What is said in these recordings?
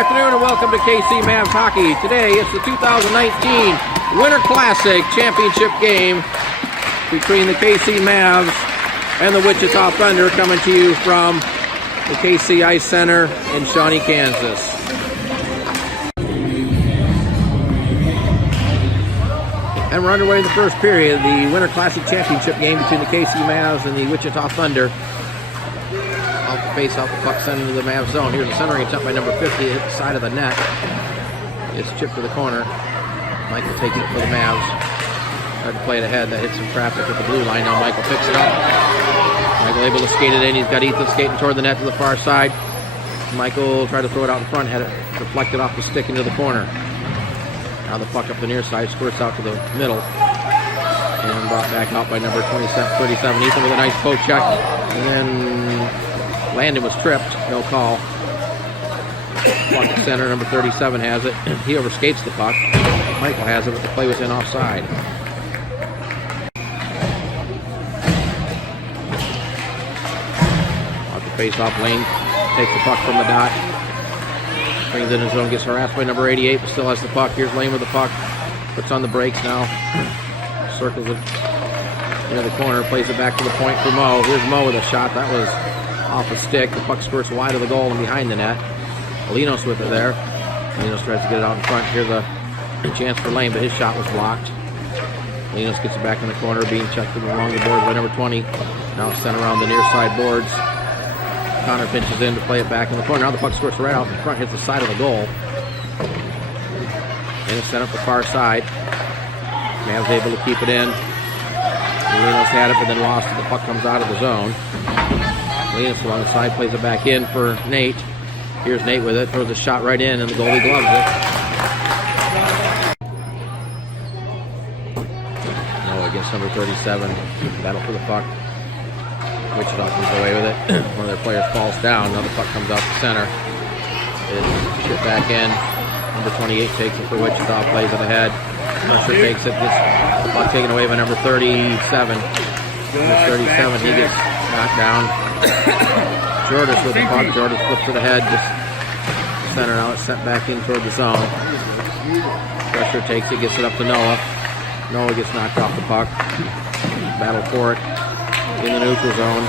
afternoon and welcome to KC Mavs Hockey. Today it's the 2019 Winter Classic Championship game between the KC Mavs and the Wichita Thunder, coming to you from the KC Ice Center in Shawnee, Kansas. And we're underway in the first period, the Winter Classic Championship game between the KC Mavs and the Wichita Thunder. Face off the puck sent into the Mavs zone. Here's a centering attempt by number 50, hit the side of the net. It's chipped to the corner. Michael taking it for the Mavs. Tried to play it ahead. That hit some traffic at the blue line. Now Michael picks it up. Michael able to skate it in. He's got Ethan skating toward the net to the far side. Michael tried to throw it out in front, had it deflected off the stick into the corner. Now the puck up the near side, squirts out to the middle. And brought back out by number 37. Ethan with a nice poke check. And then Landon was tripped, no call. Puck at center, number 37 has it. He overskates the puck. Michael has it, but the play was in offside. Off the face-off, Lane takes the puck from the dot. Brings it in his zone, gets harassed by number 88, but still has the puck. Here's Lane with the puck. Puts on the brakes now. Circles it into the corner, plays it back to the point for Mo. Here's Mo with a shot. That was off a stick. The puck squirts wide of the goal and behind the net. Alinos with it there. Alinos tries to get it out in front. Here's a chance for Lane, but his shot was blocked. Alinos gets it back in the corner, being checked along the boards by number 20. Now it's sent around the near side boards. Connor pinches in to play it back in the corner. Now the puck squirts right out in front, hits the side of the goal. And it's sent up the far side. Mavs able to keep it in. Alinos had it, but then lost it. The puck comes out of the zone. Alinos along the side, plays it back in for Nate. Here's Nate with it, throws a shot right in, and the goalie gloves it. Noah against number 37. Battle for the puck. Wichita comes away with it. One of their players falls down. Now the puck comes out the center. It's shipped back in. Number 28 takes it for Wichita, plays it ahead. Pressure takes it, gets the puck taken away by number 37. Number 37, he gets knocked down. Jordis with the puck. Jordis flips it ahead. Just center. Now it's sent back in toward the zone. Pressure takes it, gets it up to Noah. Noah gets knocked off the puck. Battle for it in the neutral zone.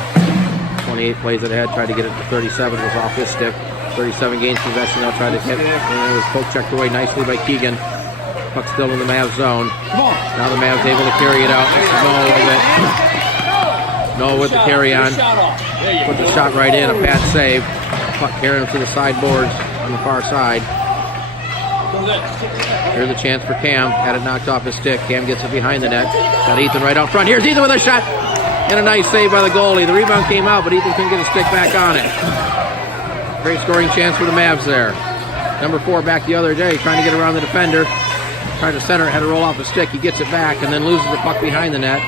28 plays it ahead. Tried to get it to 37. It was off his stick. 37 gains possession. Now tried to hit, and it was poke checked away nicely by Keegan. Puck still in the Mavs zone. Now the Mavs able to carry it out. Noah with it. Noah with the carry on. Put the shot right in. A pad save. Puck carrying him to the sideboards on the far side. Here's a chance for Cam. Had it knocked off his stick. Cam gets it behind the net. Got Ethan right out front. Here's Ethan with a shot. And a nice save by the goalie. The rebound came out, but Ethan couldn't get his stick back on it. Great scoring chance for the Mavs there. Number 4 back the other day, trying to get around the defender. Trying to center it, had to roll off the stick. He gets it back and then loses the puck behind the net.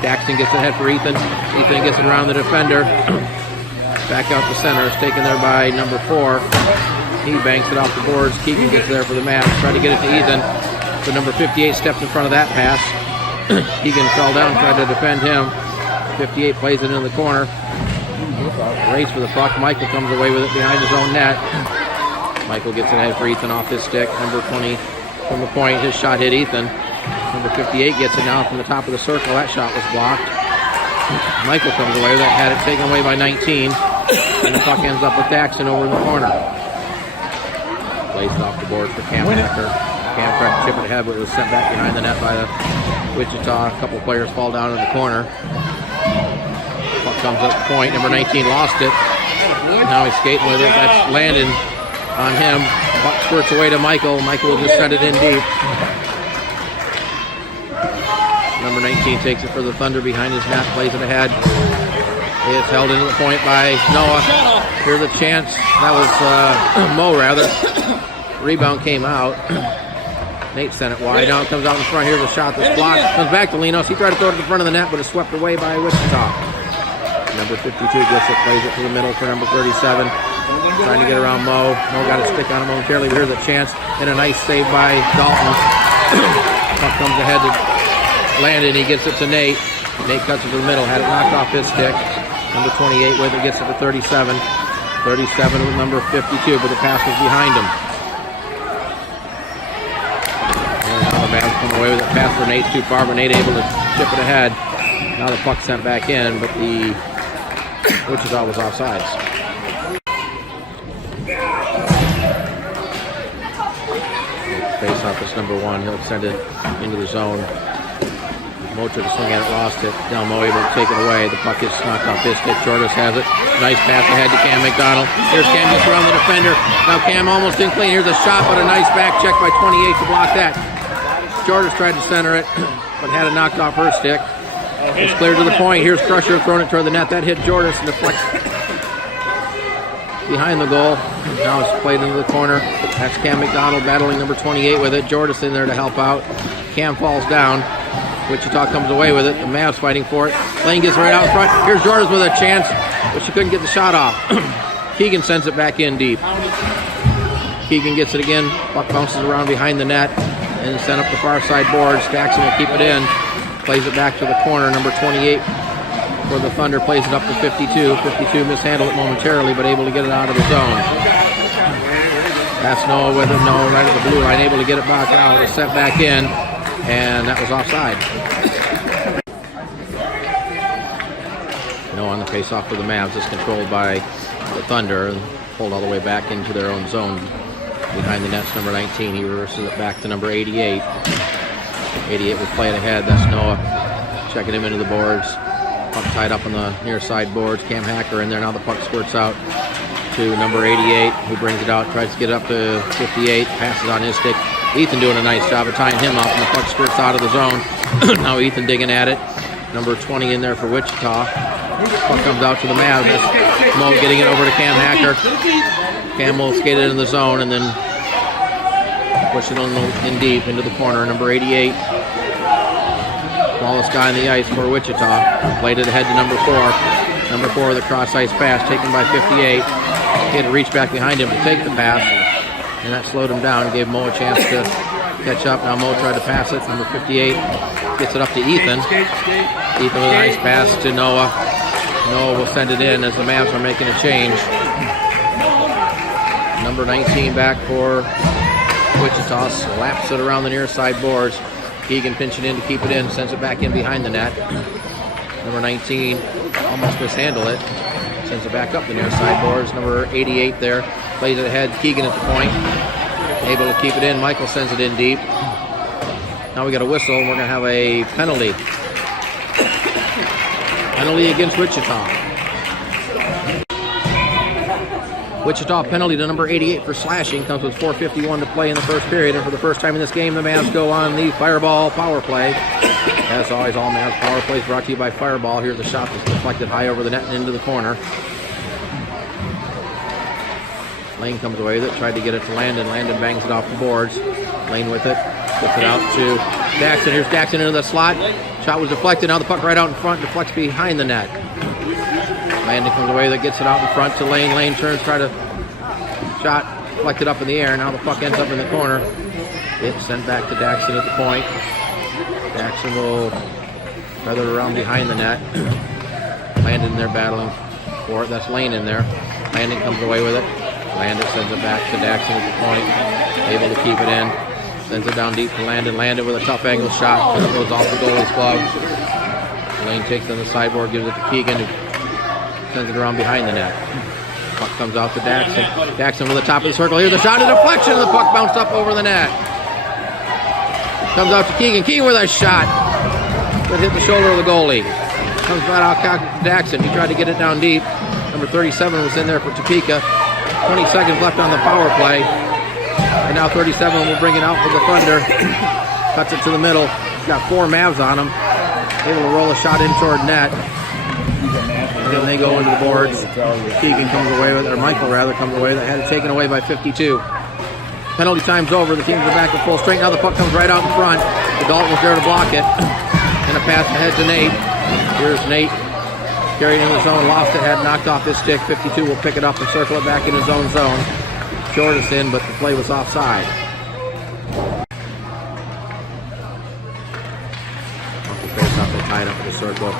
Daxton gets it ahead for Ethan. Ethan gets it around the defender. Back out the center. It's taken there by number 4. He banks it off the boards. Keegan gets there for the Mavs. Trying to get it to Ethan. But number 58 steps in front of that pass. Keegan fell down, tried to defend him. 58 plays it into the corner. Race for the puck. Michael comes away with it behind his own net. Michael gets it ahead for Ethan off his stick. Number 20 from the point. His shot hit Ethan. Number 58 gets it now from the top of the circle. That shot was blocked. Michael comes away with it. Had it taken away by 19. And the puck ends up with Daxton over in the corner. Plays it off the board for Cam Packer. Cam tried to chip it ahead, but it was sent back behind the net by the Wichita. A couple of players fall down in the corner. Puck comes up the point. Number 19 lost it. Now he's skating with it. That's Landon on him. Puck squirts away to Michael. Michael will just send it in deep. Number 19 takes it for the Thunder behind his net, plays it ahead. It's held into the point by Noah. Here's a chance. That was Mo, rather. Rebound came out. Nate sent it wide. Now it comes out in front. Here's a shot that's blocked. Comes back to Linos. He tried to throw it to the front of the net, but it's swept away by Wichita. Number 52 gets it, plays it to the middle for number 37. Trying to get around Mo. Mo got a stick on him momentarily. Here's a chance and a nice save by Dalton. Puck comes ahead to Landon. He gets it to Nate. Nate cuts it to the middle. Had it knocked off his stick. Number 28 with it, gets it to 37. 37 with number 52, but the pass was behind him. And now the Mavs come away with it. Pass for Nate too far, but Nate able to chip it ahead. Now the puck sent back in, but the Wichita was offsides. Face off is number 1. He'll send it into the zone. Mo took a swing at it, lost it. Now Mo able to take it away. The puck is knocked off his stick. Jordis has it. Nice pass ahead to Cam McDonald. Here's Cam gets around the defender. Now Cam almost in clean. Here's a shot, but a nice back check by 28 to block that. Jordis tried to center it, but had it knocked off her stick. It's cleared to the point. Here's Crusher throwing it toward the net. That hit Jordis and deflects behind the goal. Now it's played into the corner. That's Cam McDonald battling number 28 with it. Jordis in there to help out. Cam falls down. Wichita comes away with it. The Mavs fighting for it. Lane gets right out front. Here's Jordis with a chance, but she couldn't get the shot off. Keegan sends it back in deep. Keegan gets it again. Puck bounces around behind the net and sent up the far side boards. Jackson will keep it in. Plays it back to the corner. Number 28 for the Thunder plays it up to 52. 52 mishandled it momentarily, but able to get it out of the zone. That's Noah with it. Noah right at the blue line, able to get it back out. It's sent back in, and that was offside. Noah on the face-off for the Mavs is controlled by the Thunder and pulled all the way back into their own zone. Behind the net's number 19. He reverses it back to number 88. 88 was playing ahead. That's Noah checking him into the boards. Puck tied up on the near side boards. Cam Hacker in there. Now the puck squirts out to number 88, who brings it out, tries to get it up to 58, passes on his stick. Ethan doing a nice job of tying him up, and the puck squirts out of the zone. Now Ethan digging at it. Number 20 in there for Wichita. Puck comes out to the Mavs. That's Mo getting it over to Cam Hacker. Cam will skate it in the zone and then push it in deep into the corner. Number 88. Smallest guy on the ice for Wichita. Played it ahead to number 4. Number 4 with a cross-ice pass taken by 58. He had to reach back behind him to take the pass, and that slowed him down and gave Mo a chance to catch up. Now Mo tried to pass it. Number 58 gets it up to Ethan. Ethan with a nice pass to Noah. Noah will send it in as the Mavs are making a change. Number 19 back for Wichita. Slaps it around the near side boards. Keegan pinching in to keep it in. Sends it back in behind the net. Number 19 almost mishandled it. Sends it back up the near side boards. Number 88 there. Plays it ahead. Keegan at the point. Able to keep it in. Michael sends it in deep. Now we got a whistle. We're going to have a penalty. Penalty against Wichita. Wichita penalty to number 88 for slashing. Comes with 4:51 to play in the first period. And for the first time in this game, the Mavs go on the Fireball power play. As always, all Mavs power plays brought to you by Fireball. Here's a shot that's deflected high over the net and into the corner. Lane comes away with it. Tried to get it to Landon. Landon bangs it off the boards. Lane with it. Gets it out to Daxton. Here's Daxton into the slot. Shot was deflected. Now the puck right out in front. Deflects behind the net. Landon comes away with it. Gets it out in front to Lane. Lane turns. Try to shot. Deflected up in the air. Now the puck ends up in the corner. It's sent back to Daxton at the point. Daxton will feather it around behind the net. Landon there battling for it. That's Lane in there. Landon comes away with it. Landon sends it back to Daxton at the point. Able to keep it in. Sends it down deep to Landon. Landon with a tough angle shot. It goes off the goalie's glove. Lane takes it on the sideboard, gives it to Keegan, who sends it around behind the net. Puck comes out to Daxton. Daxton with the top of the circle. Here's a shot, a deflection, and the puck bounced up over the net. Comes out to Keegan. Keegan with a shot that hit the shoulder of the goalie. Comes right out to Daxton. He tried to get it down deep. Number 37 was in there for Topeka. 20 seconds left on the power play. And now 37 will bring it out for the Thunder. Cuts it to the middle. Got 4 Mavs on him. Able to roll a shot in toward net. And then they go into the boards. Keegan comes away with it, or Michael rather comes away with it. Had it taken away by 52. Penalty time's over. The teams are back at full strength. Now the puck comes right out in front. The Dalton was there to block it. And a pass ahead to Nate. Here's Nate. Carried in the zone, lost it, had knocked off his stick. 52 will pick it up and circle it back in his own zone. Shortest in, but the play was offside. Off the face-off, they tied up with the circle.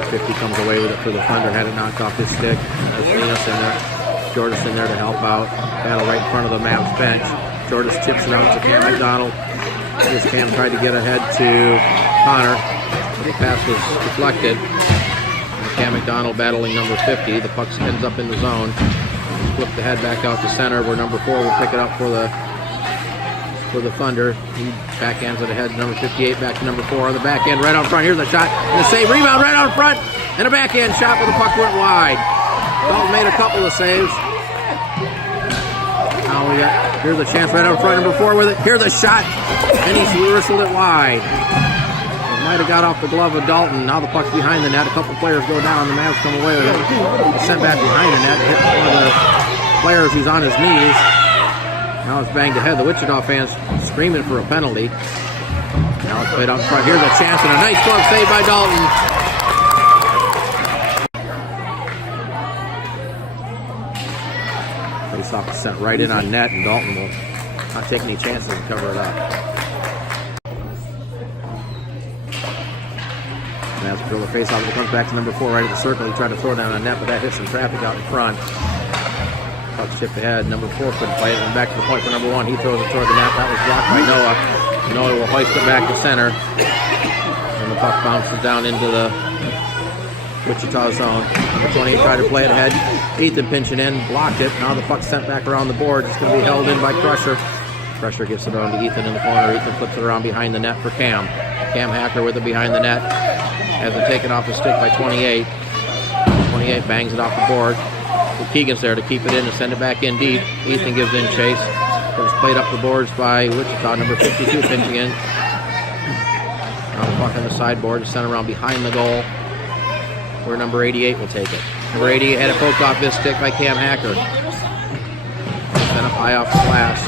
Number 50 comes away with it for the Thunder. Had it knocked off his stick. There's in there. Jordas in there to help out. Battle right in front of the Mavs bench. Jordas tips it out to Cam McDonald. This Cam tried to get ahead to Connor. The pass was deflected. And Cam McDonald battling number 50. The puck ends up in the zone. Flip the head back out to center where number 4 will pick it up for the Thunder. He backhands it ahead to number 58, back to number 4 on the back end, right out front. Here's a shot and a save. Rebound right out front. And a backhand shot, but the puck went wide. Dalton made a couple of saves. Now here's a chance right out front, number 4 with it. Here's a shot, and he's whistled it wide. It might have got off the glove of Dalton. Now the puck's behind the net. A couple players go down. The Mavs come away with it. It's sent back behind the net. Hit one of the players who's on his knees. Now it's banged ahead. The Wichita fans screaming for a penalty. Now it's played out front. Here's a chance and a nice glove save by Dalton. Face-off is sent right in on net, and Dalton will not take any chances to cover it up. Mavs drill the face-off. It comes back to number 4 right at the circle. He tried to throw it down on net, but that hits some traffic out in front. Puck chipped ahead. Number 4 couldn't play it. And back to the point for number 1. He throws it toward the net. That was blocked by Noah. Noah will hoist it back to center. And the puck bounces down into the Wichita zone. Number 28 tried to play it ahead. Ethan pinching in, blocked it. Now the puck's sent back around the board. It's going to be held in by Crusher. Crusher gives it on to Ethan in the corner. Ethan flips it around behind the net for Cam. Cam Hacker with it behind the net. Has it taken off his stick by 28. 28 bangs it off the board. Keegan's there to keep it in and send it back in deep. Ethan gives in chase. It was played up the boards by Wichita. Number 52 pinching in. Now the puck on the sideboard is sent around behind the goal where number 88 will take it. Number 88 had it poked off his stick by Cam Hacker. Sent up high off the glass.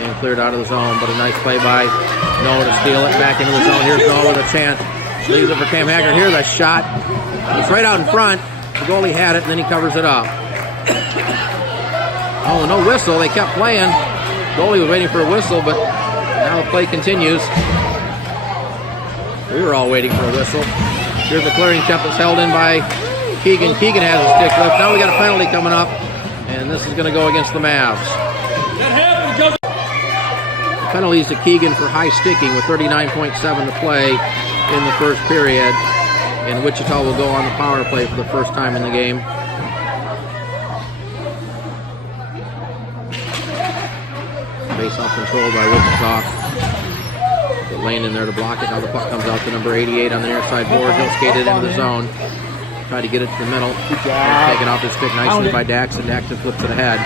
And cleared out of the zone, but a nice play by Noah to steal it back into the zone. Here's Noah with a chance. Leaves it for Cam Hacker. Here's a shot. It's right out in front. The goalie had it, and then he covers it up. Oh, no whistle. They kept playing. The goalie was waiting for a whistle, but now the play continues. We were all waiting for a whistle. Here's the clearing attempt that's held in by Keegan. Keegan has a stick lift. Now we got a penalty coming up, and this is going to go against the Mavs. Penalties to Keegan for high sticking with 39.7 to play in the first period. And Wichita will go on the power play for the first time in the game. Face-off controlled by Wichita. Get Lane in there to block it. Now the puck comes out to number 88 on the near side board. He'll skate it into the zone. Try to get it to the middle. Taken off his stick nicely by Daxon. Daxon flips it ahead.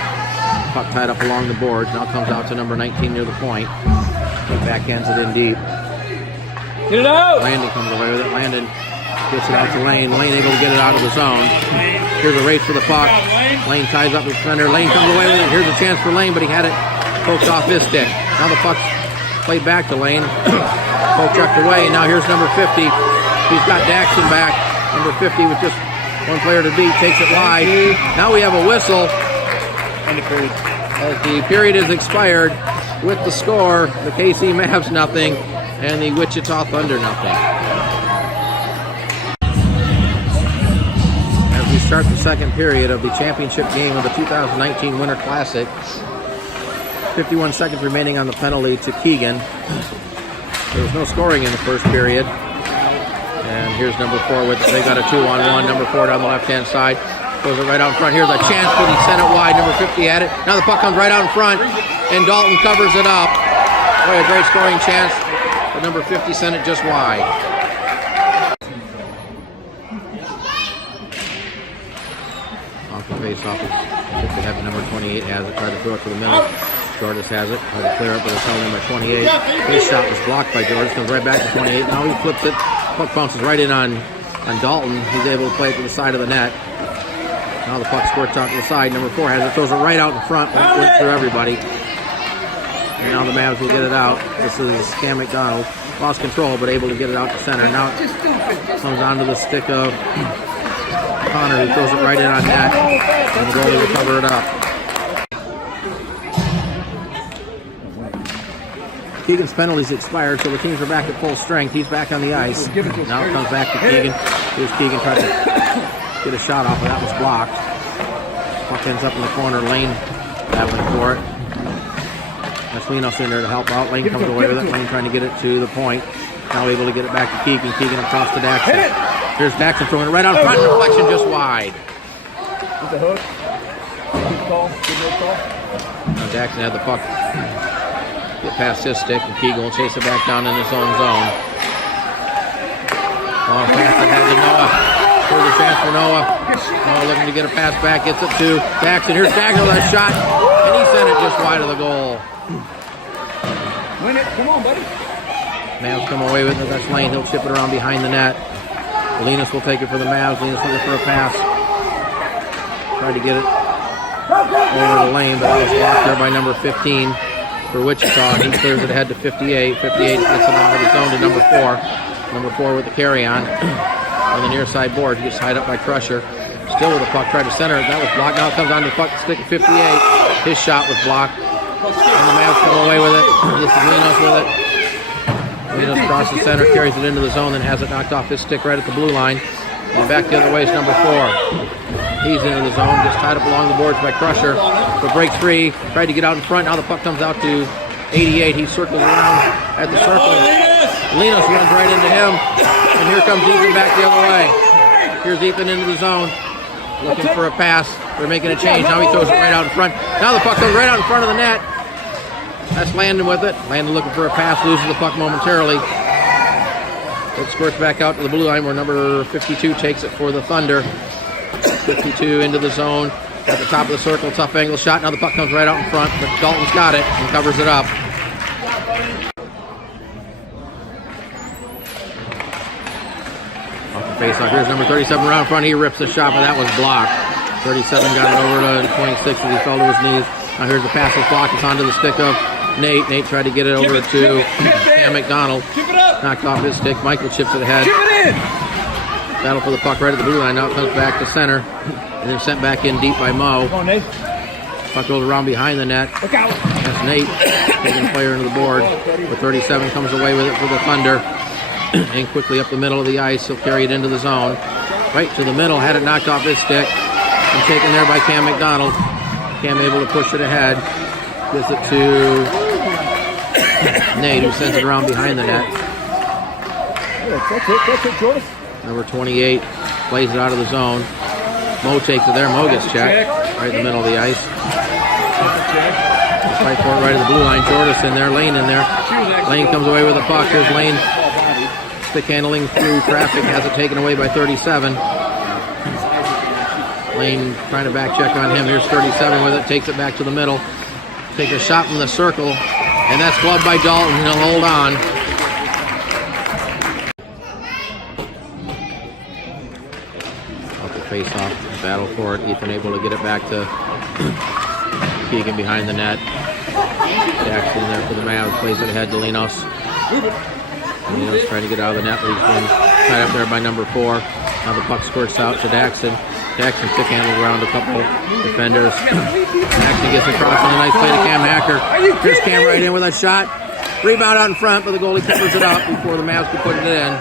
Puck tied up along the boards. Now comes out to number 19 near the point. Backhands it in deep. Get it out! Landon comes away with it. Landon gets it out to Lane. Lane able to get it out of the zone. Here's a race for the puck. Lane ties up his defender. Lane comes away with it. Here's a chance for Lane, but he had it poked off his stick. Now the puck's played back to Lane. Poke checked away, and now here's number 50. He's got Daxon back. Number 50 with just one player to beat. Takes it wide. Now we have a whistle. As the period is expired with the score, the KC Mavs nothing, and the Wichita Thunder nothing. We start the second period of the championship game of the 2019 Winter Classic. 51 seconds remaining on the penalty to Keegan. There was no scoring in the first period. And here's number 4 with it. They got a 2-on-1. Number 4 down the left-hand side. Goes it right out in front. Here's a chance, but he sent it wide. Number 50 had it. Now the puck comes right out in front, and Dalton covers it up. Boy, a great scoring chance, but number 50 sent it just wide. Face-off. They have number 28 has it. Try to throw it to the middle. Jordas has it. Try to clear up, but it's held in by 28. His shot was blocked by Jordas. Comes right back to 28. Now he flips it. Puck bounces right in on Dalton. He's able to play it to the side of the net. Now the puck squirts out to the side. Number 4 has it. Throws it right out in front. Went through everybody. And now the Mavs will get it out. This is Cam McDonald. Lost control, but able to get it out to center. Now it comes onto the stick of Connor, who throws it right in on net, and the goalie will cover it up. Keegan's penalties expired, so the teams are back at full strength. He's back on the ice. Now it comes back to Keegan. Here's Keegan trying to get a shot off, and that was blocked. Puck ends up in the corner. Lane battling for it. That's Linos in there to help out. Lane comes away with it. Lane trying to get it to the point. Now able to get it back to Keegan. Keegan across to Daxon. Here's Daxon throwing it right out front. Deflection just wide. It's a hook. Good call. Good no call. Now Daxon had the puck get past his stick, and Keegan will chase it back down in his own zone. Long pass ahead to Noah. Further chance for Noah. Noah looking to get a pass back. Gets it to Daxon. Here's Daxon with a shot, and he sent it just wide of the goal. Win it. Come on, buddy. Mavs come away with it. That's Lane. He'll chip it around behind the net. Linus will take it for the Mavs. Linus looking for a pass. Tried to get it over the lane, but it was blocked there by number 15 for Wichita. He clears it ahead to 58. 58 gets it out of the zone to number 4. Number 4 with the carry on the near side board. He gets tied up by Crusher. Still with the puck. Tried to center it. That was blocked. Now it comes on to the puck stick at 58. His shot was blocked. And the Mavs come away with it. This is Linus with it. Linus crosses the center, carries it into the zone, then has it knocked off his stick right at the blue line. And back the other way is number 4. He's into the zone, just tied up along the boards by Crusher. But breaks free, tried to get out in front. Now the puck comes out to 88. He circles around at the circle. Linus runs right into him. And here comes Ethan back the other way. Here's Ethan into the zone, looking for a pass. They're making a change. Now he throws it right out in front. Now the puck goes right out in front of the net. That's Landon with it. Landon looking for a pass, loses the puck momentarily. It squirts back out to the blue line where number 52 takes it for the Thunder. 52 into the zone at the top of the circle. Tough angle shot. Now the puck comes right out in front, but Dalton's got it and covers it up. Off the face-off. Here's number 37 around front. He rips the shot, but that was blocked. 37 got it over to 26 as he fell to his knees. Now here's the pass that's blocked. It's onto the stick of Nate. Nate tried to get it over to Cam McDonald. Knocked off his stick. Michael chips it ahead. Battle for the puck right at the blue line. Now it comes back to center. And then sent back in deep by Mo. Come on, Nate. Puck goes around behind the net. Look out. That's Nate taking the player into the board. But 37 comes away with it for the Thunder. And quickly up the middle of the ice. He'll carry it into the zone. Right to the middle. Had it knocked off his stick. And taken there by Cam McDonald. Cam able to push it ahead. Gives it to Nate, who sends it around behind the net. That's it, Jordan. Number 28 plays it out of the zone. Mo takes it there. Mo gets checked right in the middle of the ice. Fight for it right at the blue line. Jordis in there. Lane in there. Lane comes away with the puck. Here's Lane stick handling through traffic. Has it taken away by 37. Lane trying to back check on him. Here's 37 with it. Takes it back to the middle. Take a shot from the circle. And that's gloved by Dalton. He'll hold on. Off the face-off. Battle for it. Ethan able to get it back to Keegan behind the net. Jackson there for the Mavs. Plays it ahead to Linos. Linos trying to get out of the net, but he's been tied up there by number 4. Now the puck squirts out to Daxon. Daxon stick handles around a couple defenders. Daxon gets across on a nice play to Cam Hacker. Here's Cam right in with a shot. Rebound out in front, but the goalie covers it up before the Mavs can put it in.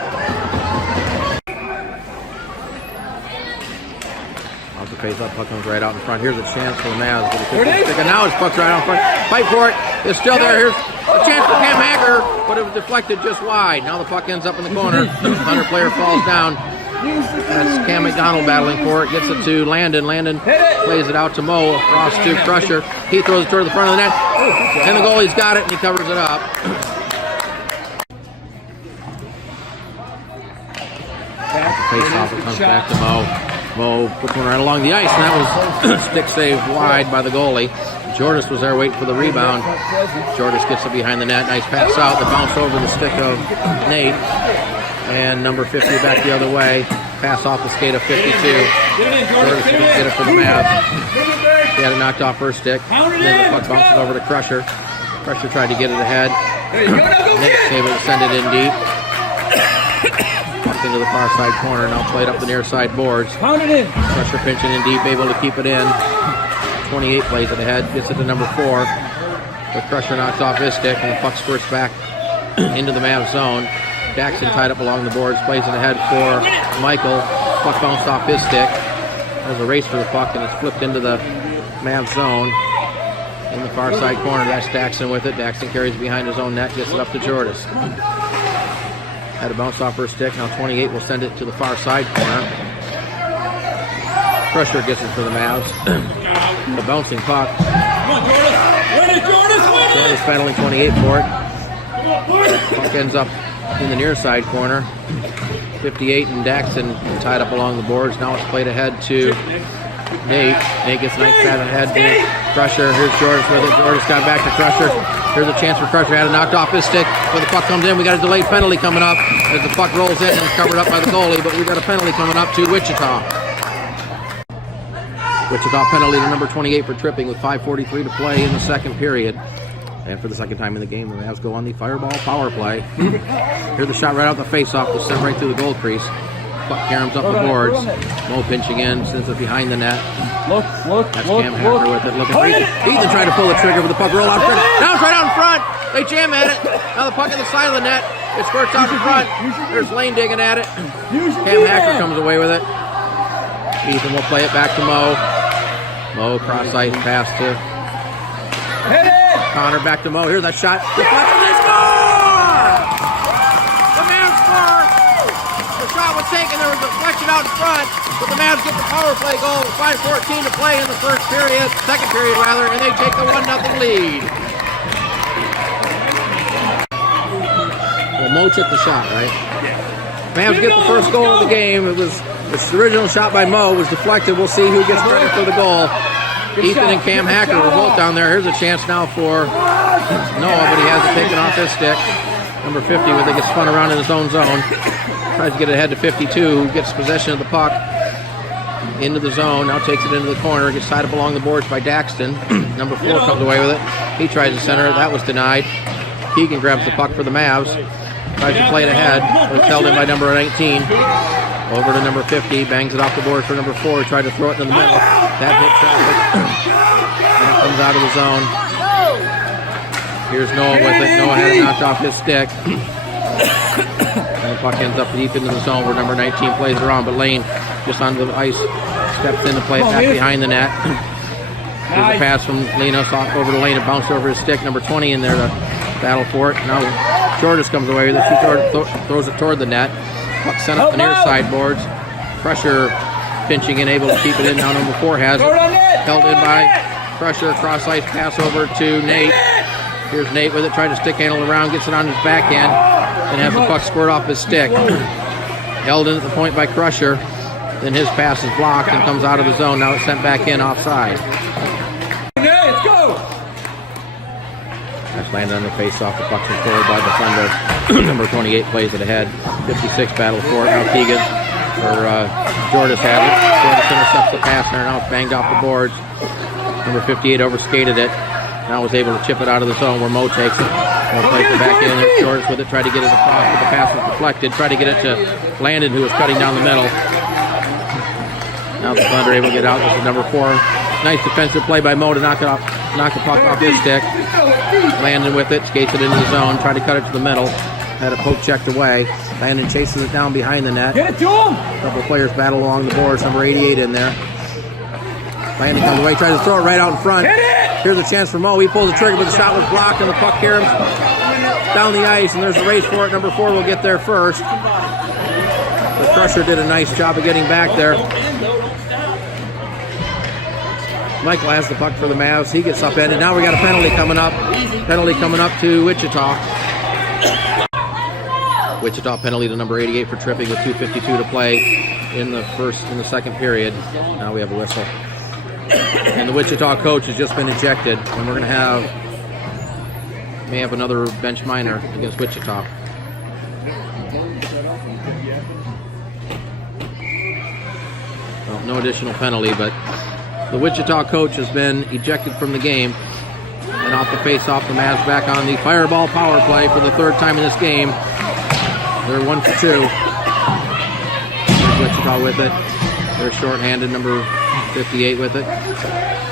Off the face-off, puck comes right out in front. Here's a chance for the Mavs. And now his puck's right out in front. Fight for it. It's still there. Here's a chance for Cam Hacker, but it was deflected just wide. Now the puck ends up in the corner. Thunder player falls down. That's Cam McDonald battling for it. Gets it to Landon. Landon plays it out to Mo. Across to Crusher. He throws it toward the front of the net. And the goalie's got it, and he covers it up. Face-off, it comes back to Mo. Mo puts one right along the ice, and that was stick saved wide by the goalie. Jordis was there waiting for the rebound. Jordis gets it behind the net. Nice pass out. The bounce over the stick of Nate. And number 50 back the other way. Pass off the skate of 52. Jordis didn't get it for the Mavs. He had it knocked off her stick. And then the puck bounces over to Crusher. Crusher tried to get it ahead. Nate's able to send it in deep. Into the far side corner. Now played up the near side boards. Crusher pinching in deep, able to keep it in. 28 plays it ahead. Gets it to number 4. but Crusher knocks off his stick, and the puck squirts back into the Mavs zone. Daxton tied up along the boards, plays it ahead for Michael. Puck bounced off his stick. There's a race for the puck, and it's flipped into the Mavs zone. In the far side corner, that's Daxton with it. Daxton carries behind his own net, gets it up to Jordis. Had a bounce off her stick. Now 28 will send it to the far side corner. Crusher gets it for the Mavs. The bouncing puck. Come on, Jordis. Win it, Jordis, win it! Jordis battling 28 for it. Puck ends up in the near side corner. 58 and Daxton tied up along the boards. Now it's played ahead to Nate. Nate gets a nice pat ahead to Crusher. Here's Jordis with it. Jordis got back to Crusher. Here's a chance for Crusher. Had it knocked off his stick. When the puck comes in, we got a delayed penalty coming up as the puck rolls in and it's covered up by the goalie, but we got a penalty coming up to Wichita. Wichita penalty to number 28 for tripping with 5:43 to play in the second period. And for the second time in the game, the Mavs go on the fireball power play. Here's the shot right out the face-off to send right through the goal crease. Puck caroms up the boards. Mo pinching in, sends it behind the net. That's Cam Hacker with it. Look at Ethan trying to pull the trigger, but the puck roll out. Now it's right out in front. They jam at it. Now the puck in the side of the net. It squirts out in front. There's Lane digging at it. Cam Hacker comes away with it. Ethan will play it back to Mo. Mo cross-ice pass to Connor, back to Mo. Here's that shot. Deflected, they score! The Mavs score! The shot was taken. There was a deflection out in front, but the Mavs get the power play goal. 5:14 to play in the second period, and they take the 1-0 lead. Well, Mo took the shot, right? Mavs get the first goal of the game. It's the original shot by Mo was deflected. We'll see who gets credit for the goal. Ethan and Cam Hacker were both down there. Here's a chance now for Noah, but he has it taken off his stick. Number 50, when they get spun around in his own zone. Tries to get it ahead to 52, who gets possession of the puck into the zone. Now takes it into the corner. Gets tied up along the boards by Daxton. Number 4 comes away with it. He tries to center it. That was denied. Keegan grabs the puck for the Mavs. Tries to play it ahead. It's held in by number 19. Over to number 50, bangs it off the board for number 4, tried to throw it in the middle. That hit traffic. And it comes out of the zone. Here's Noah with it. Noah had it knocked off his stick. And the puck ends up deep into the zone where number 19 plays it around, but Lane just onto the ice, steps in to play it back behind the net. Here's a pass from Linus off over to Lane and bounced over his stick. Number 20 in there to battle for it. Now Jordis comes away with it. She throws it toward the net. Puck sent up the near side boards. Crusher pinching in, able to keep it in. Now number 4 has it. Held in by Crusher. Cross ice pass over to Nate. Here's Nate with it. Trying to stick handle around. Gets it on his backhand. And has the puck squirt off his stick. Held in at the point by Crusher. Then his pass is blocked and comes out of the zone. Now it's sent back in offside. Let's go! That's landed on the face-off. The puck's controlled by defender. Number 28 plays it ahead. 56 battle for it. Now Keegan, or Jordis has it. Jordis intercepts the pass there. Now it's banged off the boards. Number 58 overskated it. Now was able to chip it out of the zone where Mo takes it. Mo plays it back in. There's Jordis with it. Tried to get it across, but the pass was deflected. Tried to get it to Landon, who was cutting down the middle. Now the Thunder able to get out. This is number 4. Nice defensive play by Mo to knock the puck off his stick. Landon with it, skates it into the zone, tried to cut it to the middle. Had a poke checked away. Landon chases it down behind the net. Get it to him! A couple of players battle along the boards. Number 88 in there. Landon comes away, tries to throw it right out in front. Here's a chance for Mo. He pulls the trigger, but the shot was blocked, and the puck caroms down the ice, and there's a race for it. Number 4 will get there first. The Crusher did a nice job of getting back there. Michael has the puck for the Mavs. He gets upended. Now we got a penalty coming up. Penalty coming up to Wichita. Wichita penalty to number 88 for tripping with 2:52 to play in the second period. Now we have a whistle. And the Wichita coach has just been ejected. And we're going to may have another bench minor against Wichita. Well, no additional penalty, but the Wichita coach has been ejected from the game. And off the face-off, the Mavs back on the fireball power play for the 3rd time in this game. They're 1 for 2. Here's Wichita with it. They're shorthanded, number 58 with it.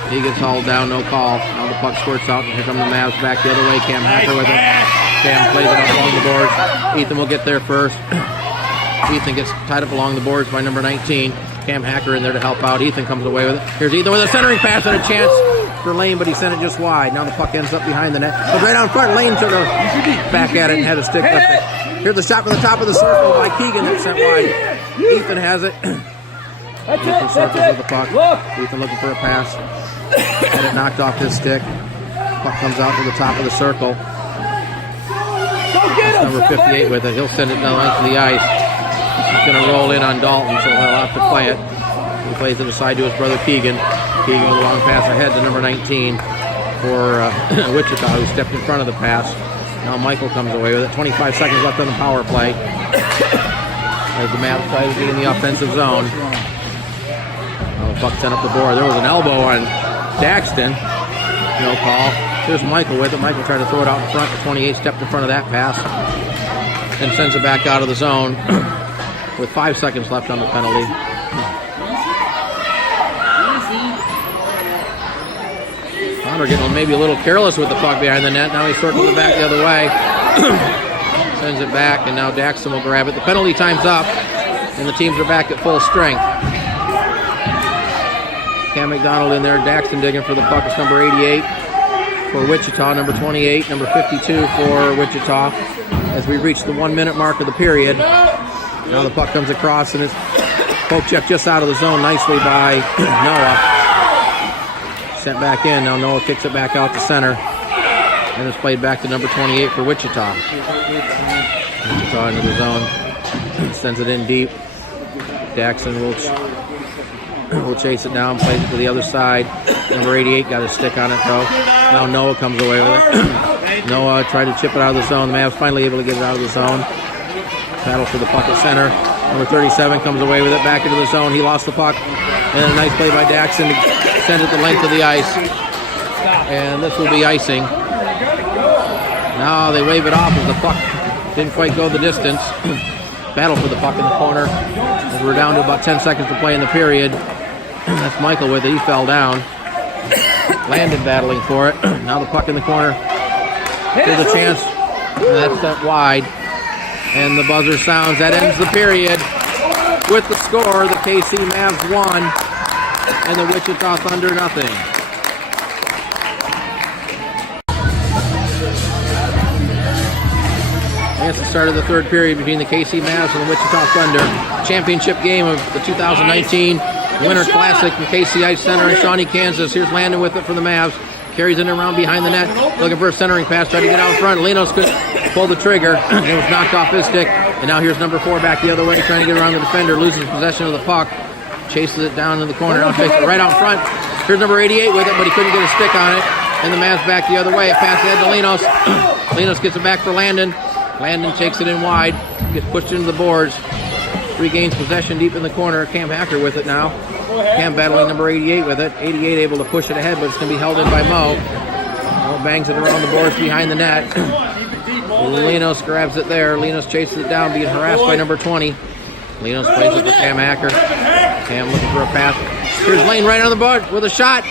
He gets hauled down, no call. Now the puck squirts out, and here come the Mavs back the other way. Cam Hacker with it. Cam plays it up along the boards. Ethan will get there first. Ethan gets tied up along the boards by number 19. Cam Hacker in there to help out. Ethan comes away with it. Here's Ethan with a centering pass and a chance for Lane, but he sent it just wide. Now the puck ends up behind the net. But right out front, Lane took a back at it and had a stick left it. Here's the shot from the top of the circle by Keegan that's sent wide. Ethan has it. Ethan circles with the puck. Ethan looking for a pass. Had it knocked off his stick. Puck comes out to the top of the circle. That's number 58 with it. He'll send it down the length of the ice. He's going to roll in on Dalton, so he'll have to play it. He plays it aside to his brother Keegan. Keegan with a long pass ahead to number 19 for Wichita, who stepped in front of the pass. Now Michael comes away with it. 25 seconds left on the power play. As the Mavs try to get in the offensive zone. Now the puck sent up the board. There was an elbow on Daxton. No call. Here's Michael with it. Michael tried to throw it out in front. The 28 stepped in front of that pass and sends it back out of the zone with 5 seconds left on the penalty. Connor getting maybe a little careless with the puck behind the net. Now he circles it back the other way. Sends it back, and now Daxton will grab it. The penalty time's up, and the teams are back at full strength. Cam McDonald in there. Daxton digging for the puck. It's number 88 for Wichita, number 28, number 52 for Wichita. As we reach the 1 minute mark of the period, now the puck comes across and it's poke check just out of the zone nicely by Noah. Sent back in. Now Noah kicks it back out to center. And it's played back to number 28 for Wichita. Wichita into the zone. Sends it in deep. Daxton will chase it down, plays it to the other side. Number 88 got a stick on it though. Now Noah comes away with it. Noah tried to chip it out of the zone. The Mavs finally able to get it out of the zone. Battle for the puck at center. Number 37 comes away with it back into the zone. He lost the puck. And a nice play by Daxton to send it the length of the ice. And this will be icing. Now they wave it off as the puck didn't quite go the distance. Battle for the puck in the corner. As we're down to about 10 seconds to play in the period. That's Michael with it. He fell down. Landon battling for it. Now the puck in the corner. Here's a chance. That's sent wide. And the buzzer sounds. That ends the period with the score. The KC Mavs won and the Wichita Thunder nothing. That's the start of the third period between the KC Mavs and the Wichita Thunder. Championship game of the 2019 Winter Classic in KC Ice Center in Shawnee, Kansas. Here's Landon with it for the Mavs. Carries it around behind the net. Looking for a centering pass. Trying to get out front. Linos could pull the trigger. It was knocked off his stick. And now here's number 4 back the other way. Trying to get around the defender. Loses possession of the puck. Chases it down in the corner. Now takes it right out front. Here's number 88 with it, but he couldn't get a stick on it. And the Mavs back the other way. A pass ahead to Linos. Linos gets it back for Landon. Landon takes it in wide. Gets pushed into the boards. Regains possession deep in the corner. Cam Hacker with it now. Cam battling number 88 with it. 88 able to push it ahead, but it's going to be held in by Mo. Mo bangs it around the boards behind the net. Linos grabs it there. Linos chases it down, being harassed by number 20. Linos plays it for Cam Hacker. Cam looking for a pass. Here's Lane right on the board with a shot.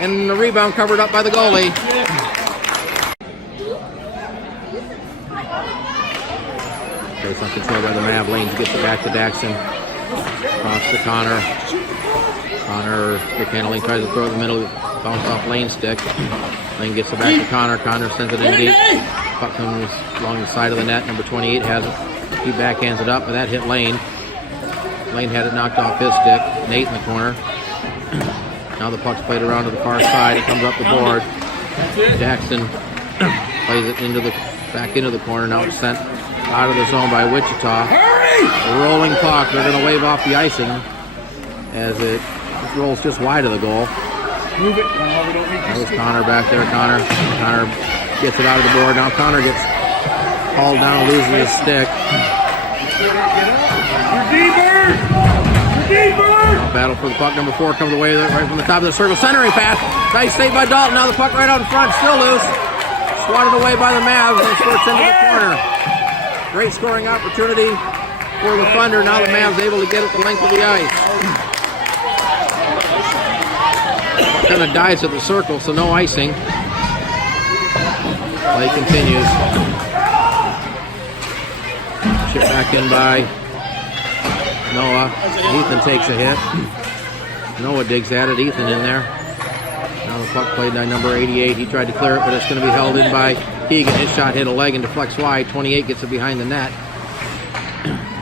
And the rebound covered up by the goalie. Face on control by the Mav. Lane gets it back to Daxton. Cross to Connor. Connor stick handling, tries to throw it in the middle. Bounce off Lane's stick. Lane gets it back to Connor. Connor sends it in deep. Puck comes along the side of the net. Number 28 has it. He backhands it up, but that hit Lane. Lane had it knocked off his stick. Nate in the corner. Now the puck's played around to the far side. It comes up the board. Jackson plays it back into the corner. Now it's sent out of the zone by Wichita. A rolling puck. They're going to wave off the icing as it rolls just wide of the goal. Move it. There's Connor back there. Connor gets it out of the board. Now Connor gets hauled down, loses his stick. Now battle for the puck. Number 4 comes away with it right from the top of the circle. Centering pass. Nice save by Dalton. Now the puck right out in front. Still loose. Swatted away by the Mavs and squirts into the corner. Great scoring opportunity for the Thunder. Now the Mavs able to get it the length of the ice. kind of dives at the circle, so no icing. Play continues. Chip back in by Noah. Ethan takes a hit. Noah digs at it. Ethan in there. Now the puck played by number 88. He tried to clear it, but it's going to be held in by Keegan. His shot hit a leg and deflects wide. 28 gets it behind the net.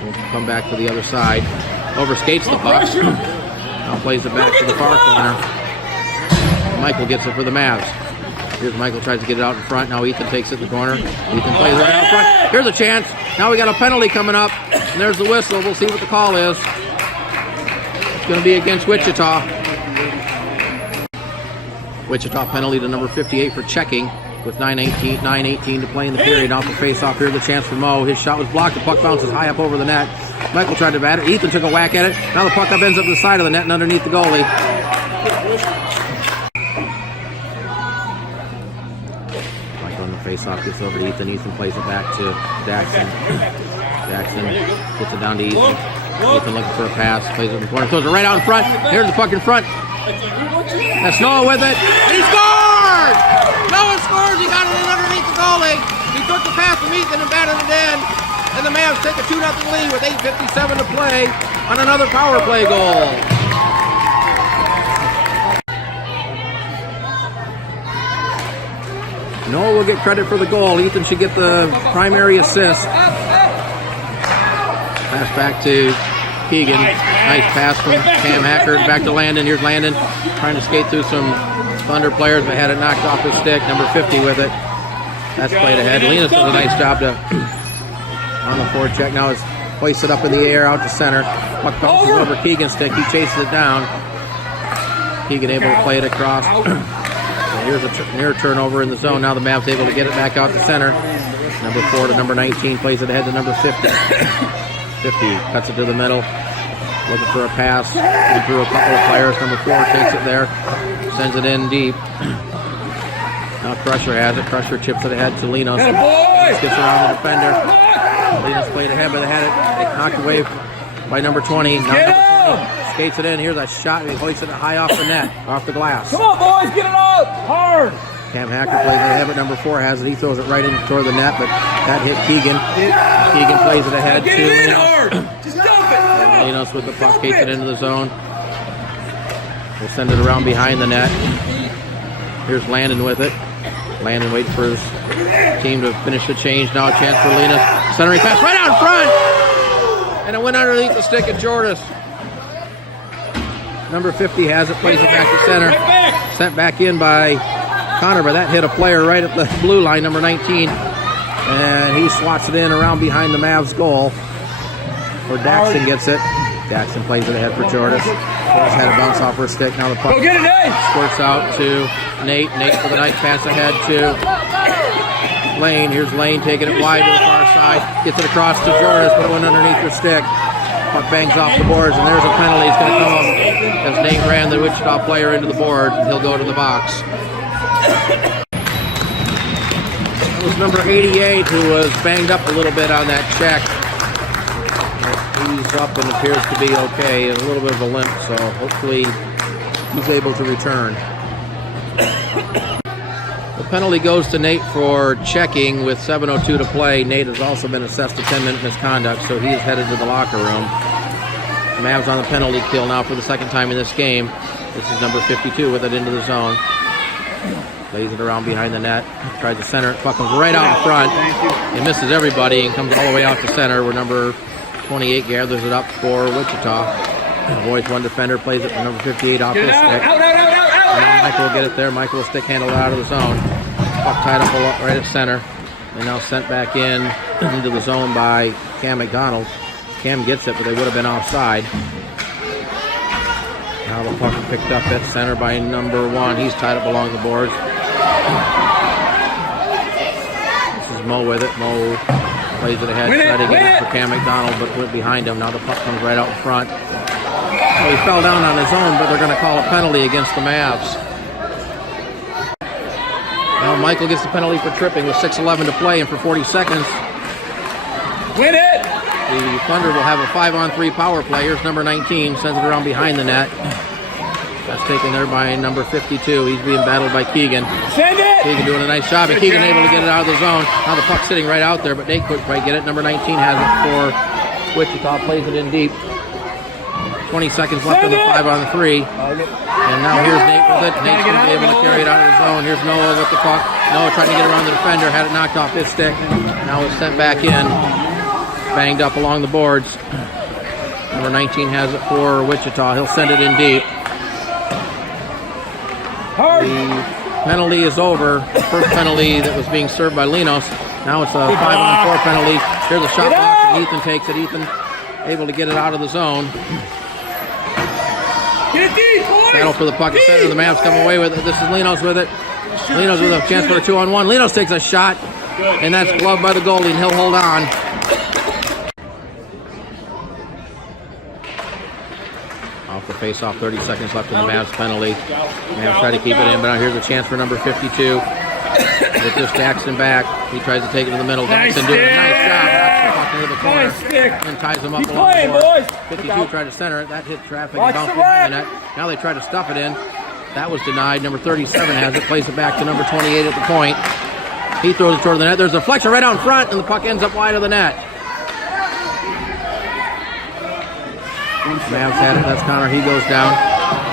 We'll come back to the other side. Overskates the puck. Now plays it back to the far corner. Michael gets it for the Mavs. Here's Michael, tries to get it out in front. Now Ethan takes it in the corner. Ethan plays right out front. Here's a chance. Now we got a penalty coming up. And there's the whistle. We'll see what the call is. It's going to be against Wichita. Wichita penalty to number 58 for checking with 9:18 to play in the period. Off the face-off here, the chance for Mo. His shot was blocked. The puck bounces high up over the net. Michael tried to bat it. Ethan took a whack at it. Now the puck up ends up to the side of the net and underneath the goalie. Michael on the face-off gets over to Ethan. Ethan plays it back to Daxon. Daxon gets it down to Ethan. Ethan looking for a pass. Plays it in the corner. Throws it right out in front. Here's the puck in front. That's Noah with it. And he scored! Noah scores. He got it in underneath the goalie. He took the pass from Ethan and batted it in. And the Mavs take a 2-0 lead with 8:57 to play on another power play goal. Noah will get credit for the goal. Ethan should get the primary assist. Pass back to Keegan. Nice pass from Cam Hacker. Back to Landon. Here's Landon trying to skate through some Thunder players, but had it knocked off his stick. Number 50 with it. That's played ahead. Linus does a nice job to on the forward check. Now is placed it up in the air out to center. Puck bounces over Keegan's stick. He chases it down. Keegan able to play it across. Here's a near turnover in the zone. Now the Mavs able to get it back out to center. Number 4 to number 19 plays it ahead to number 50. 50 cuts it to the middle. Looking for a pass. He threw a couple of players. Number 4 takes it there. Sends it in deep. Now Crusher has it. Crusher chips it ahead to Linos. Gets around the defender. Linos played ahead, but they had it knocked away by number 20. Now number 20 skates it in. Here's a shot. He hoists it high off the net, off the glass. Come on, boys, get it up hard. Cam Hacker plays it ahead, but number 4 has it. He throws it right in toward the net, but that hit Keegan. Keegan plays it ahead to Linos. Just dump it. Linos with the puck, takes it into the zone. We'll send it around behind the net. Here's Landon with it. Landon waits for his team to finish the change. Now a chance for Linos. Centering pass right out in front! And it went underneath the stick of Jordis. Number 50 has it, plays it back to center. Sent back in by Connor, but that hit a player right at the blue line, number 19. And he swats it in around behind the Mavs goal. Or Daxon gets it. Daxon plays it ahead for Jordis. Jordis had a bounce off her stick. Now the puck squirts out to Nate. Nate with a nice pass ahead to Lane. Here's Lane taking it wide to the far side. Gets it across to Jordis, but it went underneath her stick. Puck bangs off the boards, and there's a penalty. It's going to come as Nate ran the Wichita player into the board, and he'll go to the box. That was number 88 who was banged up a little bit on that check. He's up and appears to be okay. A little bit of a limp, so hopefully he's able to return. The penalty goes to Nate for checking with 7:02 to play. Nate has also been assessed a 10-minute misconduct, so he is headed to the locker room. Mavs on the penalty kill now for the second time in this game. This is number 52 with it into the zone. Plays it around behind the net. Tries to center it. Puck comes right out in front. It misses everybody and comes all the way out to center where number 28 gathers it up for Wichita. Avoids one defender, plays it for number 58 off his stick. And Michael will get it there. Michael will stick handle it out of the zone. Puck tied up right at center. And now sent back into the zone by Cam McDonald. Cam gets it, but they would have been offside. Now the puck picked up at center by number 1. He's tied up along the boards. This is Mo with it. Mo plays it ahead, trying to get it for Cam McDonald, but went behind him. Now the puck comes right out in front. Well, he fell down on his own, but they're going to call a penalty against the Mavs. Now Michael gets the penalty for tripping with 6:11 to play and for 40 seconds. Win it! The Thunder will have a 5-on-3 power play. Here's number 19, sends it around behind the net. That's taken there by number 52. He's being battled by Keegan. Send it! Keegan doing a nice job, and Keegan able to get it out of the zone. Now the puck's sitting right out there, but Nate couldn't quite get it. Number 19 has it for Wichita, plays it in deep. 20 seconds left on the 5-on-3. And now here's Nate with it. Nate's going to be able to carry it out of the zone. Here's Noah with the puck. Noah trying to get around the defender, had it knocked off his stick. Now it's sent back in. Banged up along the boards. Number 19 has it for Wichita. He'll send it in deep. The penalty is over. The first penalty that was being served by Linos. Now it's a 5-on-4 penalty. Here's a shot block, and Ethan takes it. Ethan able to get it out of the zone. Battle for the puck at center. The Mavs come away with it. This is Linos with it. Linos with a chance for a 2-on-1. Linos takes a shot, and that's gloved by the goalie, and he'll hold on. Off the face-off, 30 seconds left in the Mavs penalty. Mavs try to keep it in, but now here's a chance for number 52. With just Jackson back. He tries to take it to the middle. Jackson doing a nice job. Knocks the puck into the corner. And ties him up along the board. 52 tried to center it. That hit traffic and bounced behind the net. Now they try to stuff it in. That was denied. Number 37 has it. Plays it back to number 28 at the point. He throws it toward the net. There's a deflection right out in front, and the puck ends up wide of the net. Mavs had it. That's Connor. He goes down.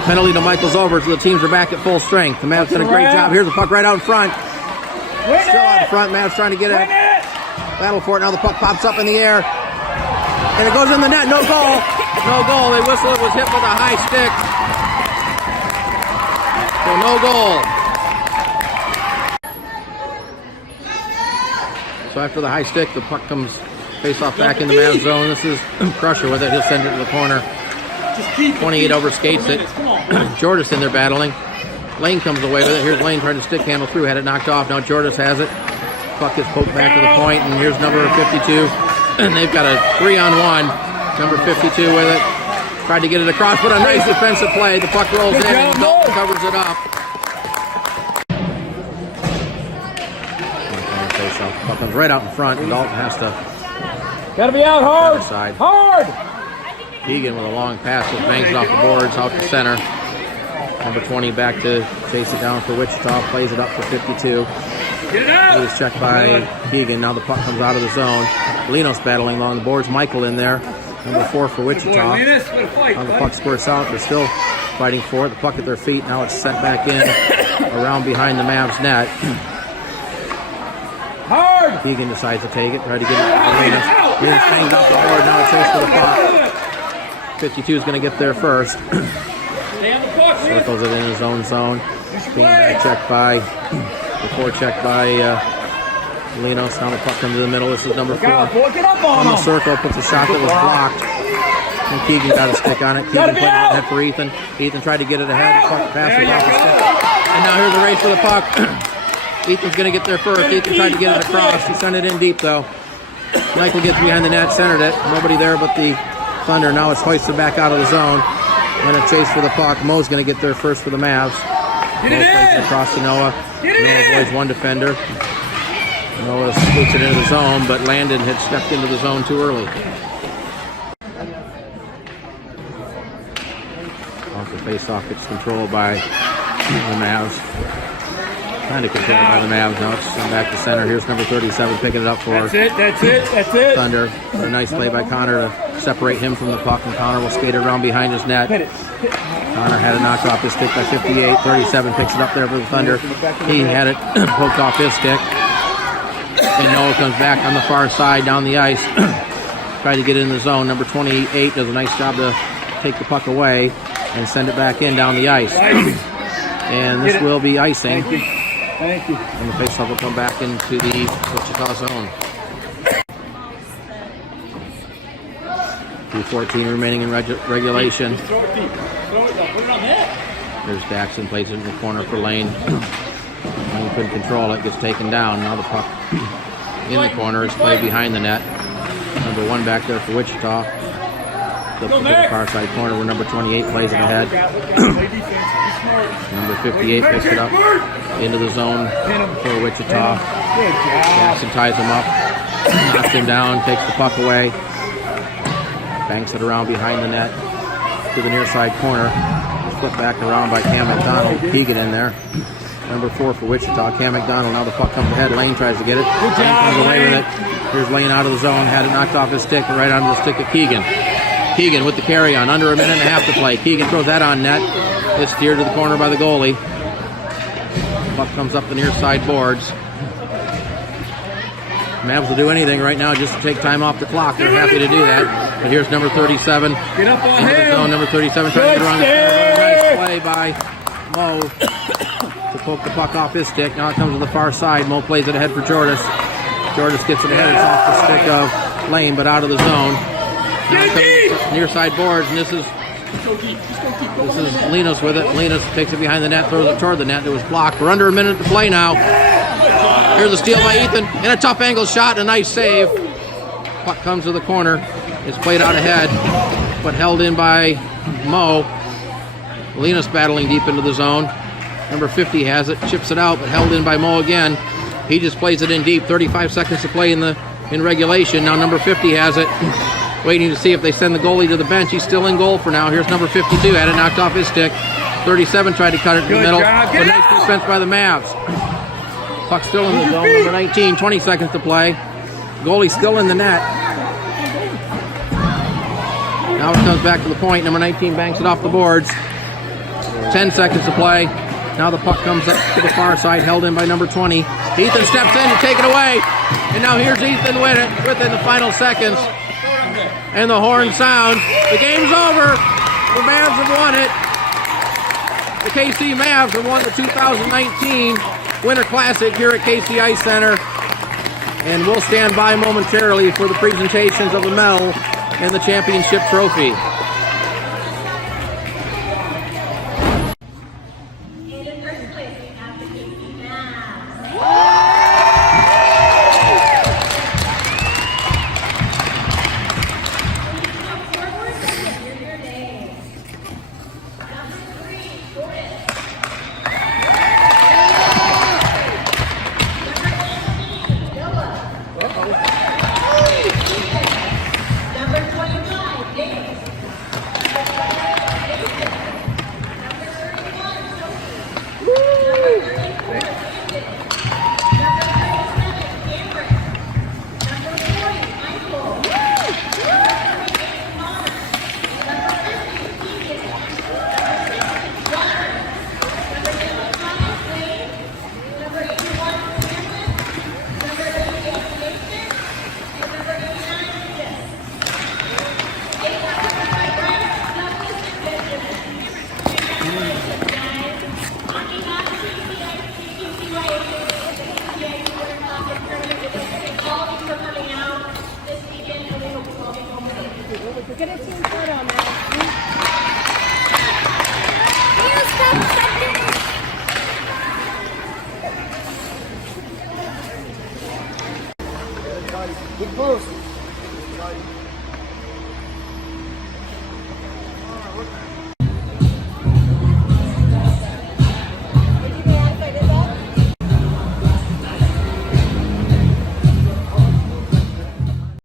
Penalty to Michael's over, so the teams are back at full strength. The Mavs did a great job. Here's the puck right out in front. Still out in front. Mavs trying to get it. Battle for it. Now the puck pops up in the air. And it goes in the net. No goal. No goal. They whistle it was hit with a high stick. So no goal. So after the high stick, the puck comes face off back in the Mavs zone. This is Crusher with it. He'll send it to the corner. 28 over skates it. Jordis in there battling. Lane comes away with it. Here's Lane trying to stick handle through. Had it knocked off. Now Jordis has it. Puck gets poked back to the point, and here's number 52. And they've got a 3-on-1. Number 52 with it. Tried to get it across, but a nice defensive play. The puck rolls in, and Dalton covers it up. Puck comes right out in front, and Dalton has to. Gotta be out hard. Side. Hard. Egan with a long pass that bangs off the boards out to center. Number 20 back to chase it down for Wichita. Plays it up for 52. Get it out. It was checked by Keegan. Now the puck comes out of the zone. Linos battling along the boards. Michael in there. Number 4 for Wichita. Now the puck squirts out. They're still fighting for it. The puck at their feet. Now it's sent back in around behind the Mavs net. Hard. Keegan decides to take it. Try to get it out of Linos. Linos hangs off the board. Now a chase for the puck. 52 is going to get there first. Circles it in his own zone. Being back checked by, before checked by Linos. Now the puck comes to the middle. This is number 4. On the circle, puts a shot that was blocked. And Keegan got a stick on it. Keegan played it ahead for Ethan. Ethan tried to get it ahead. The puck passes off the stick. And now here's the race for the puck. Ethan's going to get there first. Ethan tried to get it across. He sent it in deep, though. Michael gets behind the net, centered it. Nobody there but the Thunder. Now it's hoisted back out of the zone. And a chase for the puck. Mo's going to get there first for the Mavs. Mo plays it across to Noah. Noah avoids one defender. Noah scoots it into the zone, but Landon had stepped into the zone too early. Off the face-off, it's controlled by the Mavs. Kind of controlled by the Mavs. Now it's sent back to center. Here's number 37 picking it up for That's it. Thunder. A nice play by Connor to separate him from the puck, and Connor will skate it around behind his net. Connor had it knocked off his stick by 58. 37 picks it up there for the Thunder. He had it poked off his stick. And Noah comes back on the far side down the ice. Tried to get in the zone. Number 28 does a nice job to take the puck away and send it back in down the ice. And this will be icing. Thank you. And the faceoff will come back into the Wichita zone. 2:14 remaining in regulation. There's Daxon, plays it in the corner for Lane. Lane couldn't control it, gets taken down. Now the puck in the corner is played behind the net. Number 1 back there for Wichita. Flip to the far side corner where number 28 plays it ahead. Number 58 picks it up into the zone for Wichita. Jackson ties him up, knocks him down, takes the puck away, banks it around behind the net. to the near side corner. Flipped back around by Cam McDonald. Keegan in there. Number 4 for Wichita. Cam McDonald. Now the puck comes ahead. Lane tries to get it. Good Lane job, comes away Lane. with it. Here's Lane out of the zone. Had it knocked off his stick, right onto the stick of Keegan. Keegan with the carry on. Under a minute and a half to play. Keegan throws that on net. It's steered to the corner by the goalie. Puck comes up the near side boards. Mavs will do anything right now just to take time off the clock. They're happy to do that. But here's number 37. Get up on Into the him. zone. Number 37 trying to get around the corner. Nice play by Mo to poke the puck off his stick. Now it comes to the far side. Mo plays it ahead for Jordis. Jordis gets it ahead. It's off the stick of Lane, but out of the zone. Now it comes to near side boards, and this is Linus with it. Linus takes it behind the net, throws it toward the net. It was blocked. We're under a minute to play now. Here's a steal by Ethan, and a tough angle shot, and a nice save. Puck comes to the corner. It's played out ahead, but held in by Mo. Linus battling deep into the zone. Number 50 has it, chips it out, but held in by Mo again. He just plays it in deep. 35 seconds to play in regulation. Now number 50 has it, waiting to see if they send the goalie to the bench. He's still in goal for now. Here's number 52, had it knocked off his stick. 37 tried to cut it in the Good middle, job. but nice defense by the Mavs. Puck still in the zone. Number 19, 20 seconds to play. Goalie still in the net. Now it comes back to the point. Number 19 banks it off the boards. 10 seconds to play. Now the puck comes up to the far side, held in by number 20. Ethan steps in to take it away. And now here's Ethan with it within the final seconds. And the horn sound. The game's over. The Mavs have won it. The KC Mavs have won the 2019 Winter Classic here at KC Ice Center. And we'll stand by momentarily for the presentations of the medal and the championship trophy. In first place, we have the KC Mavs. Number 25, Dave. We're gonna team photo, man. Here's the second. Get close.